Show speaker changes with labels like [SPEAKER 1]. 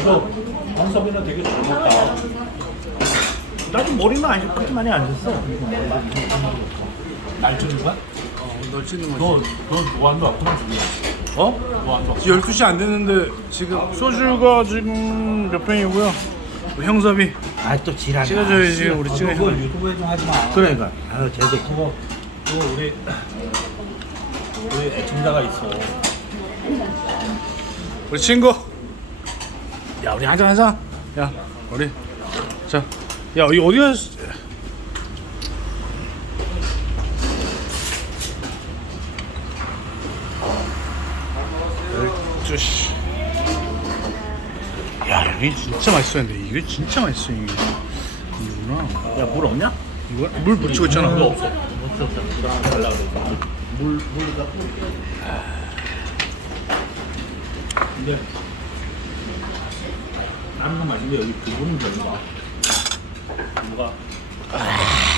[SPEAKER 1] 이거 한섭이는 되게 잘 먹다. 나 좀 머리는 아직 그렇게 많이 안 졌어. 날짜인가?
[SPEAKER 2] 널치는
[SPEAKER 1] 너
[SPEAKER 2] 거지.
[SPEAKER 1] 노안도 왔구나 지금.
[SPEAKER 2] 어?
[SPEAKER 1] 노안도 왔.
[SPEAKER 2] 12시 안 됐는데 지금 소주가 지금 몇 병이고요. 우리 형섭이
[SPEAKER 3] 아또 지랄.
[SPEAKER 2] 찍어줘야지 지금 우리 찍어.
[SPEAKER 1] 그거 유튜브에 좀 하지 마.
[SPEAKER 3] 그러니까. 아유 쟤도
[SPEAKER 1] 그거 우리 애청자가 있어.
[SPEAKER 2] 우리 친구. 야 우리 한잔 하자. 야 우리 자. 야 이 어디가? 12시. 야 여기 진짜 맛있었는데 이게 진짜 맛있어 이게. 이구나.
[SPEAKER 1] 야 물 없냐?
[SPEAKER 2] 이거 물 묻히고 있잖아.
[SPEAKER 1] 물 없어. 물 하나 달라 그래. 물 갖고. 근데 다른 건 맛있는데 여기 두부는 별로다. 두부가